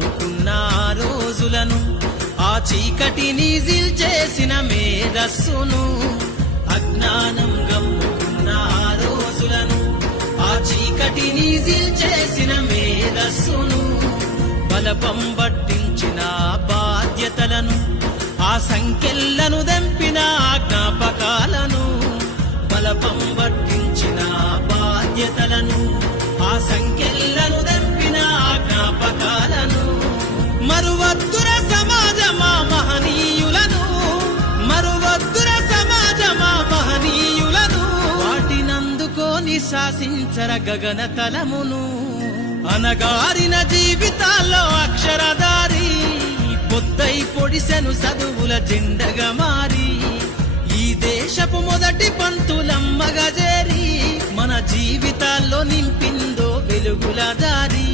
గమ్ముకున్న రోజులను ఆ చీకటిని చేసిన మేధస్సును అజ్ఞానం గమ్ముకున్న రోజులను ఆ చీకటిని చేసిన మేధస్సును బలపం పట్టించిన బాధ్యతలను ఆ సంఖ్యలను దంపిన జ్ఞాపకాలను బలపం పట్టించిన బాధ్యతలను ఆ సంఖ్యలను దంపిన జ్ఞాపకాలను మరువద్దుర సమాజమా మహనీయులను మరువద్దుర సమాజమా మహనీయులను వాటినందుకోని శాసించర గగన తలమును అనగారిన జీవితాల్లో అక్షరధారి పొద్దై పొడిసెను చదువుల జెండగా మారి ఈ దేశపు మొదటి పంతులమ్మగా చేరి మన జీవితాల్లో నింపిందో వెలుగుల దారి